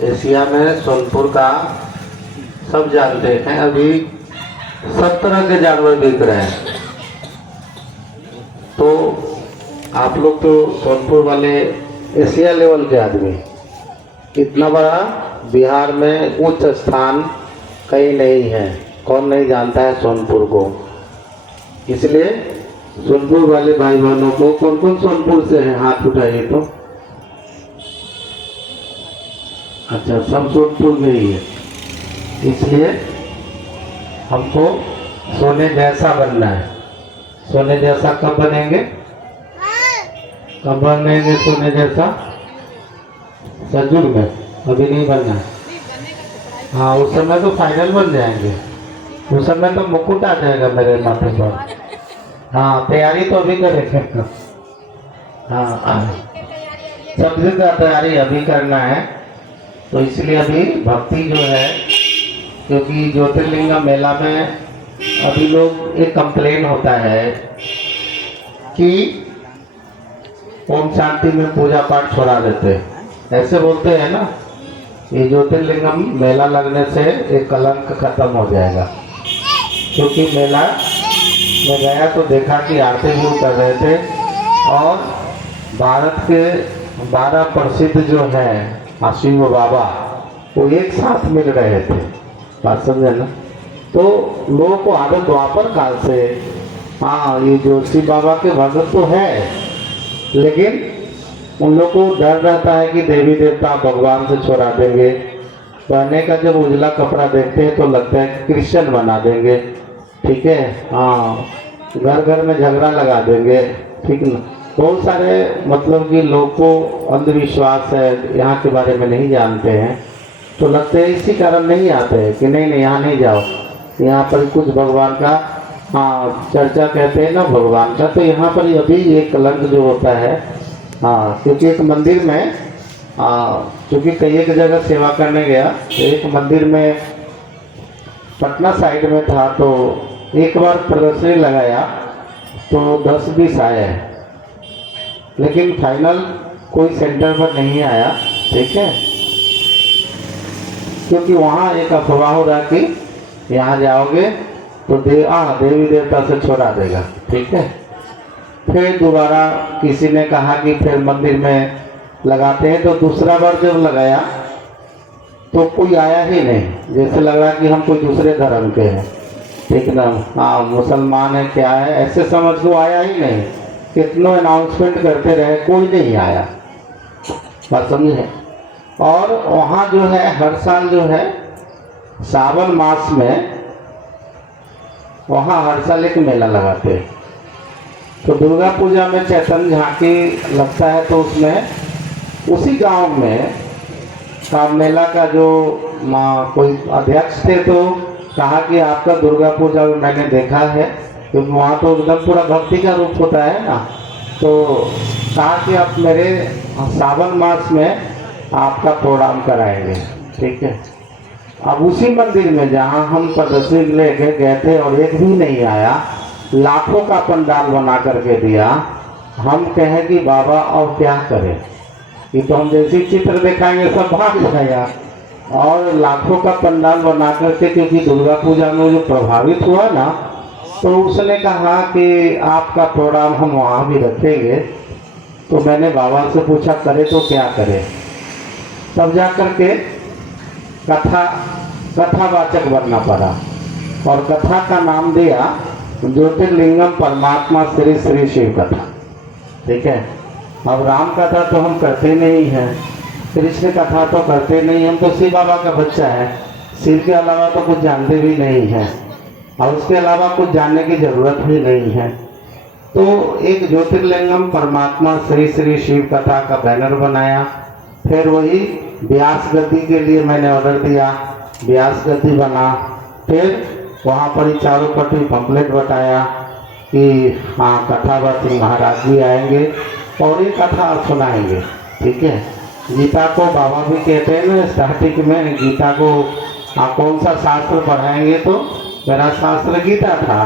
Asia में सोनपुर का सब जानते हैं। अभी सब तरह के जानवर बिक रहे हैं। तो आप लोग तो सोनपुर वाले एशिया लेवल के आदमी, इतना बड़ा बिहार में उच्च स्थान कहीं नहीं है। कौन नहीं जानता है सोनपुर को। इसलिए सोनपुर वाले भाई बहनों को, कौन कौन सोनपुर से हैं हाथ उठाइए तो। अच्छा, सब सोनपुर में ही है। इसलिए हमको सोने जैसा बनना है। सोने जैसा कब बनेंगे? कब बनेंगे सोने जैसा? सजुग में। अभी नहीं बनना है। हाँ, उस समय तो फाइनल बन जाएंगे। उस समय तो मुकुट आ जाएगा मेरे माथे पर। हाँ, तैयारी तो अभी करेंगे। हाँ, सब जगह तैयारी अभी करना है। तो इसलिए अभी भक्ति जो है, क्योंकि ज्योतिर्लिंग मेला में अभी लोग एक कंप्लेन होता है कि ओम शांति में पूजा पाठ छोड़ा देते हैं। ऐसे बोलते हैं ना, ये ज्योतिर्लिंगम मेला लगने से एक कलंक खत्म हो जाएगा। क्योंकि मेला में गया तो देखा कि आरती भी कर रहे थे और भारत के 12 प्रसिद्ध जो हैं शिव बाबा, वो एक साथ मिल रहे थे। बात समझे ना। तो लोगों को आदत द्वापर काल से, हाँ, ये जो शिव बाबा के भगत तो है, लेकिन उन लोग को डर रहता है कि देवी देवता भगवान से छोड़ा देंगे। पहने का जब उजला कपड़ा देखते हैं तो लगता है कि क्रिश्चियन बना देंगे। ठीक है, हाँ, घर घर में झगड़ा लगा देंगे। ठीक ना। बहुत सारे मतलब कि लोग को अंधविश्वास है, यहाँ के बारे में नहीं जानते हैं, तो लगते हैं इसी कारण नहीं आते हैं कि नहीं नहीं यहाँ नहीं जाओ, यहाँ पर कुछ भगवान का, हाँ, चर्चा कहते हैं ना भगवान का। तो यहाँ पर अभी ये कलंक जो होता है, हाँ, क्योंकि एक मंदिर में, क्योंकि कई एक जगह सेवा करने गया तो एक मंदिर में पटना साइड में था, तो एक बार प्रदर्शनी लगाया तो 10-20 आए हैं, लेकिन फाइनल कोई सेंटर पर नहीं आया। ठीक है, क्योंकि वहाँ एक अफवाह हो रहा कि यहाँ जाओगे तो देवी देवता से छोड़ा देगा। ठीक है, फिर दोबारा किसी ने कहा कि फिर मंदिर में लगाते हैं, तो दूसरा बार जब लगाया तो कोई आया ही नहीं। जैसे लग रहा कि हम कोई दूसरे धर्म के हैं। ठीक ना, हाँ, मुसलमान है क्या है, ऐसे समझ को आया ही नहीं। कितनों अनाउंसमेंट करते रहे, कोई नहीं आया। बात समझे। और वहाँ जो है हर साल जो है सावन मास में वहाँ हर साल एक मेला लगाते हैं। तो दुर्गा पूजा में चैतन्य झांकी लगता है, तो उसमें उसी गांव में का मेला का जो कोई अध्यक्ष थे, तो कहा कि आपका दुर्गा पूजा मैंने देखा है, क्योंकि वहाँ तो एकदम पूरा भक्ति का रूप होता है ना। तो कहा कि आप मेरे सावन मास में आपका प्रोग्राम कराएंगे। ठीक है, अब उसी मंदिर में जहाँ हम प्रदर्शनी लेके गए थे और एक भी नहीं आया, लाखों का पंडाल बना करके दिया। हम कहें कि बाबा और क्या करें, ये तो हम जैसे चित्र दिखाएंगे सब भाग जाएगा। और लाखों का पंडाल बना करके, क्योंकि दुर्गा पूजा में जो प्रभावित हुआ ना, तो उसने कहा कि आपका प्रोग्राम हम वहाँ भी रखेंगे। तो मैंने बाबा से पूछा करे तो क्या करें, तब जा करके कथावाचक बनना पड़ा और कथा का नाम दिया ज्योतिर्लिंगम परमात्मा श्री श्री शिव कथा। ठीक है, अब राम कथा तो हम करते नहीं हैं, कृष्ण कथा तो करते नहीं, हम तो शिव बाबा का बच्चा है। शिव के अलावा तो कुछ जानते भी नहीं हैं और उसके अलावा कुछ जानने की जरूरत भी नहीं है। तो एक ज्योतिर्लिंगम परमात्मा श्री श्री शिव कथा का बैनर बनाया। फिर वही व्यास गति के लिए मैंने ऑर्डर दिया, व्यास गति बना। फिर वहाँ पर ही चारों पट्टी पम्पलेट बताया कि हाँ, कथावती महाराज जी आएंगे और ये कथा सुनाएंगे। ठीक है, गीता को बाबा भी कहते हैं ना स्टार्टिंग में, गीता को कौन सा शास्त्र पढ़ाएंगे, तो मेरा शास्त्र गीता था,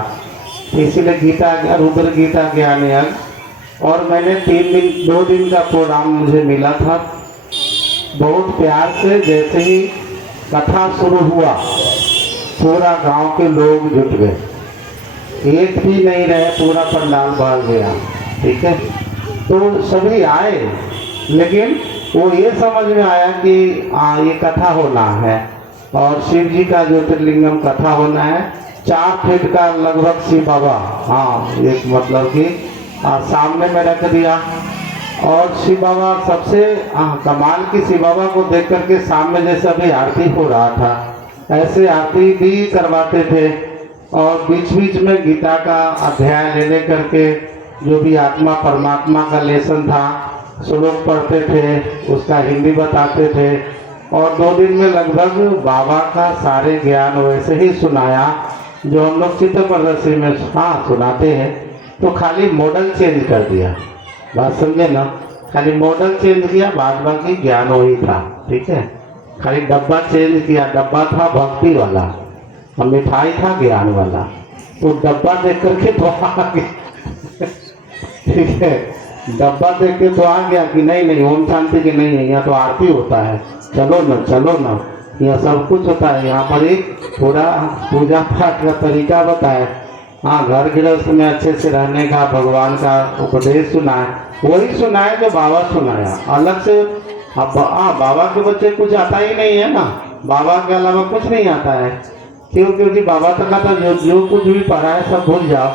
इसीलिए गीता रुद्र गीता ज्ञान यज्ञ। और मैंने 2 दिन का प्रोग्राम मुझे मिला था। बहुत प्यार से जैसे ही कथा शुरू हुआ पूरा गांव के लोग जुट गए, एक भी नहीं रहे, पूरा पंडाल भर गया। ठीक है, तो सभी आए, लेकिन वो ये समझ में आया कि ये कथा होना है और शिव जी का ज्योतिर्लिंगम कथा होना है। 4 फीट का लगभग शिव बाबा, हाँ एक मतलब कि सामने में रख दिया। और शिव बाबा सबसे कमाल की, शिव बाबा को देख करके सामने जैसे अभी आरती हो रहा था ऐसे आरती भी करवाते थे। और बीच बीच में गीता का अध्याय ले ले करके जो भी आत्मा परमात्मा का लेसन था श्लोक पढ़ते थे, उसका हिंदी बताते थे। और 2 दिन में लगभग बाबा का सारे ज्ञान वैसे ही सुनाया जो हम लोग चित्त प्रदर्शनी में सुनाते हैं। तो खाली मॉडल चेंज कर दिया, बात समझे ना, खाली मॉडल चेंज किया, बाद बाकी ज्ञान वही था। ठीक है, खाली डब्बा चेंज किया, डब्बा था भक्ति वाला और मिठाई था ज्ञान वाला। तो डब्बा देख करके तो आ गया। ठीक है, डब्बा देख के तो आ गया कि नहीं नहीं ओम शांति की नहीं है, यहाँ तो आरती होता है, चलो ना चलो ना, यहाँ सब कुछ होता है, यहाँ पर एक पूरा पूजा पाठ का तरीका बताया। हाँ, घर गृहस्थ में अच्छे से रहने का भगवान का उपदेश सुना है, वही सुना है जो बाबा सुनाया। अलग से अब बाबा के बच्चे कुछ आता ही नहीं है ना, बाबा के अलावा कुछ नहीं आता है। क्यों? क्योंकि बाबा तक का तो जो कुछ भी पढ़ा है सब भूल जाओ।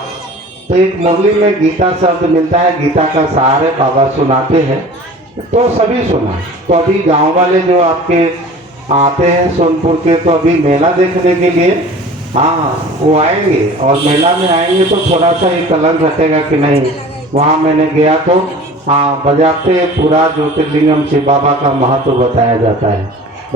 तो एक मुरली में गीता शब्द मिलता है, गीता का सारे बाबा सुनाते हैं, तो सभी सुना। तो अभी गांव वाले जो आपके आते हैं सोनपुर के, तो अभी मेला देखने के लिए वो आएंगे, और मेला में आएंगे तो थोड़ा सा एक कलंक हटेगा कि नहीं। वहाँ मैंने गया तो बजाते पूरा ज्योतिर्लिंगम शिव बाबा का महत्व बताया जाता है।